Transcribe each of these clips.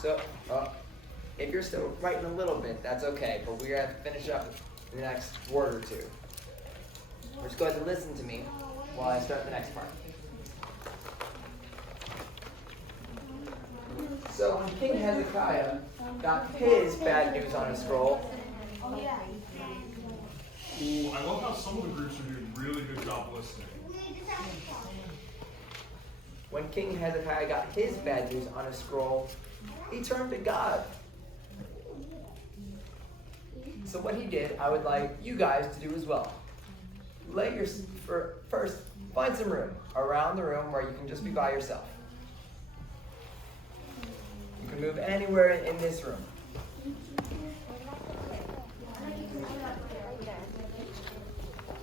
So, if you're still writing a little bit, that's okay, but we're going to finish up in the next word or two. We're just going to listen to me while I start the next part. So when King Hezekiah got his bad news on a scroll, Ooh, I love how some of the groups are doing a really good job listening. when King Hezekiah got his bad news on a scroll, he turned to God. So what he did, I would like you guys to do as well. First, find some room around the room where you can just be by yourself. You can move anywhere in this room.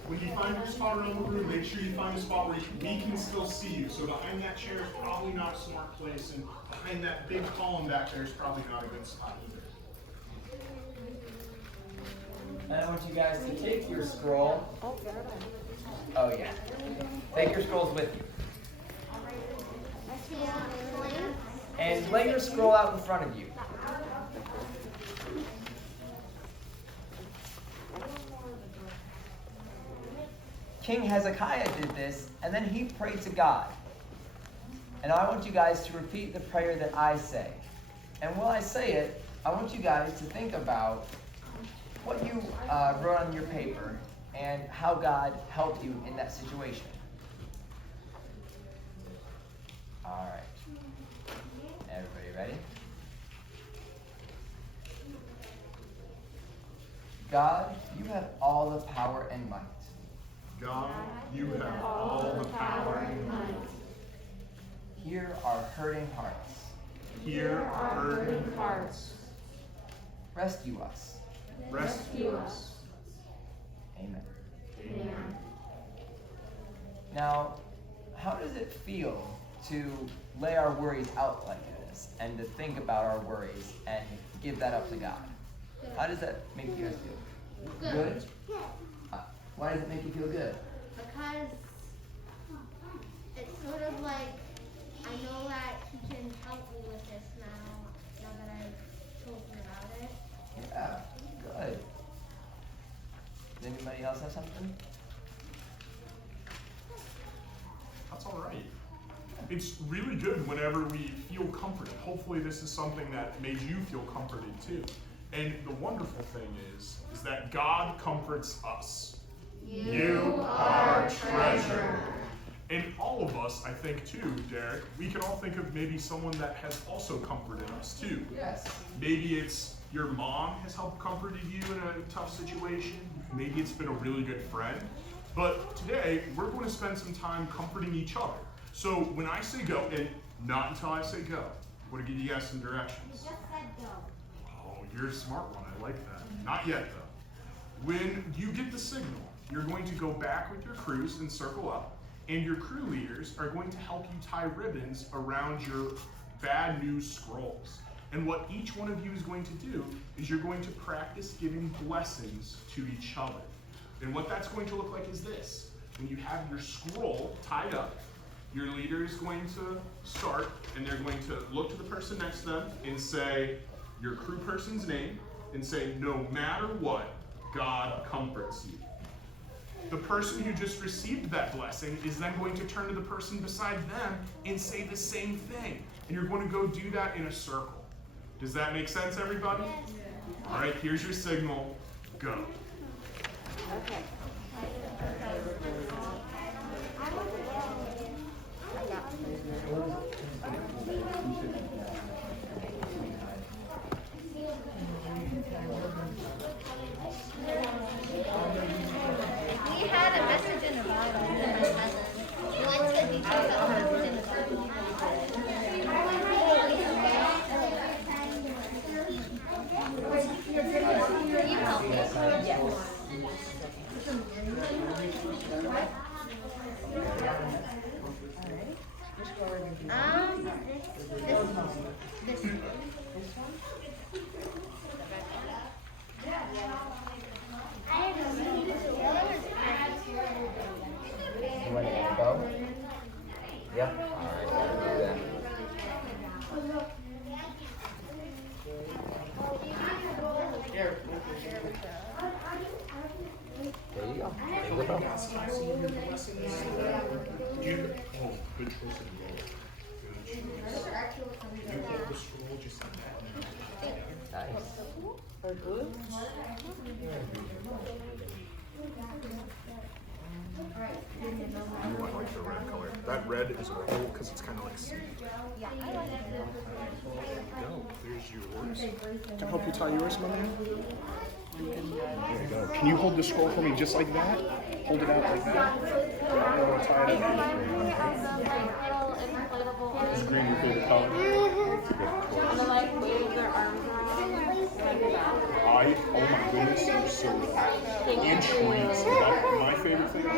When you find your spot around the room, make sure you find a spot where we can still see you. So behind that chair is probably not a smart place, and behind that big column back there is probably not a good spot either. And I want you guys to take your scroll. Oh yeah. Take your scrolls with you. And lay your scroll out in front of you. King Hezekiah did this, and then he prayed to God. And I want you guys to repeat the prayer that I say. And while I say it, I want you guys to think about what you wrote on your paper and how God helped you in that situation. All right. Everybody ready? God, you have all the power and might. God, you have all the power and might. Hear our hurting hearts. Hear our hurting hearts. Rescue us. Rescue us. Amen. Amen. Now, how does it feel to lay our worries out like this and to think about our worries and give that up to God? How does that make you guys feel? Good? Why does it make you feel good? Because it's sort of like I know that he can help me with this now that I've told him about it. Yeah, good. Does anybody else have something? That's all right. It's really good whenever we feel comforted. Hopefully this is something that made you feel comforted too. And the wonderful thing is that God comforts us. You are treasure. And all of us, I think too, Derek, we can all think of maybe someone that has also comforted us too. Yes. Maybe it's your mom has helped comforted you in a tough situation. Maybe it's been a really good friend. But today, we're going to spend some time comforting each other. So when I say go, and not until I say go, I'm going to give you guys some directions. You just said go. Oh, you're a smart one. I like that. Not yet, though. When you get the signal, you're going to go back with your crews and circle up, and your crew leaders are going to help you tie ribbons around your bad news scrolls. And what each one of you is going to do is you're going to practice giving blessings to each other. And what that's going to look like is this. When you have your scroll tied up, your leader is going to start, and they're going to look to the person next to them and say your crew person's name, and say, no matter what, God comforts you. The person who just received that blessing is then going to turn to the person beside them and say the same thing. And you're going to go do that in a circle. Does that make sense, everybody? Yes. All right, here's your signal. Go. Okay. We had a message in the Bible. We went to the beach. Can you help me? Yes. This one. You want to go? Yep. All right, do that. God's counsel and your blessings. Oh, good choice of gold. Good choice. You hold the scroll just like that. Nice. Or glue? I like the red color. That red is cool because it's kind of like sea. Yeah, I like it. Go. There's yours. Can I help you tie yours, my man? There you go. Can you hold the scroll for me just like that? Hold it out like that. Tie it up. Is green your favorite color? And they like wave their arms around. Oh my goodness, they're so good. And treats. My favorite thing about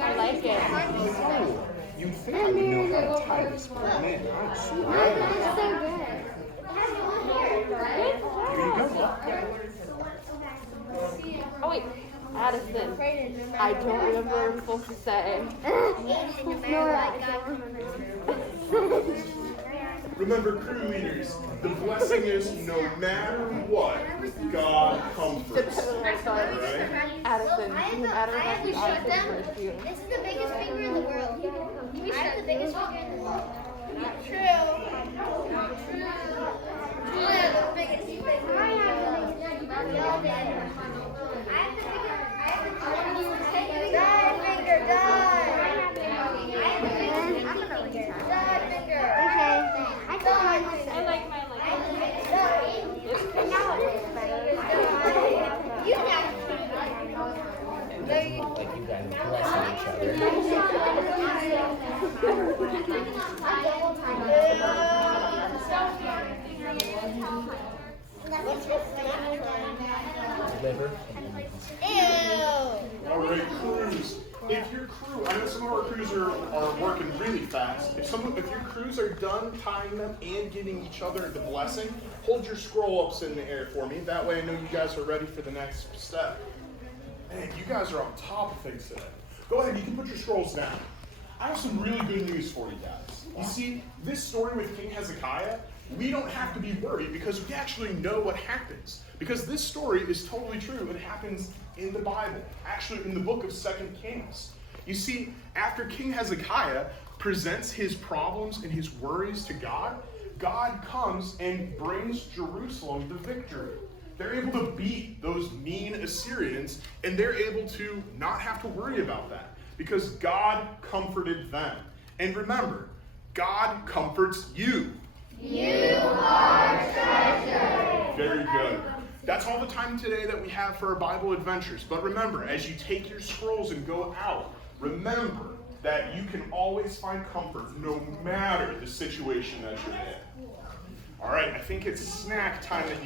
I like it. Oh, you think I would know how to tie this, but man, I'm so good. Here you go. Oh wait, Addison. I don't remember what I'm supposed to say. Remember, crew leaders, the blessing is no matter what, God comforts. Right? Addison. No matter I what, have to God shut them. comforts you. This is the biggest finger in the world. I have the biggest finger in the world. Not true. True. I have the biggest finger. I have the biggest finger. I have the biggest. God finger, God. I have the biggest finger. God finger. Okay. I like mine like that. You got Like you guys blessing each other. Liver. All right, crews. If your crew, I know some of our crews are working really fast. If your crews are done tying them and giving each other the blessing, hold your scroll ups in the air for me. That way I know you guys are ready for the next step. Man, you guys are on top of things today. Go ahead, you can put your scrolls down. I have some really good news for you guys. You see, this story with King Hezekiah, we don't have to be worried because we actually know what happens. Because this story is totally true. It happens in the Bible, actually in the book of 2 Kings. You see, after King Hezekiah presents his problems and his worries to God, God comes and brings Jerusalem the victory. They're able to beat those mean Assyrians, and they're able to not have to worry about that because God comforted them. And remember, God comforts you. You are treasure. Very good. That's all the time today that we have for our Bible adventures. But remember, as you take your scrolls and go out, remember that you can always find comfort no matter the situation that you're in. All right, I think it's snack time that you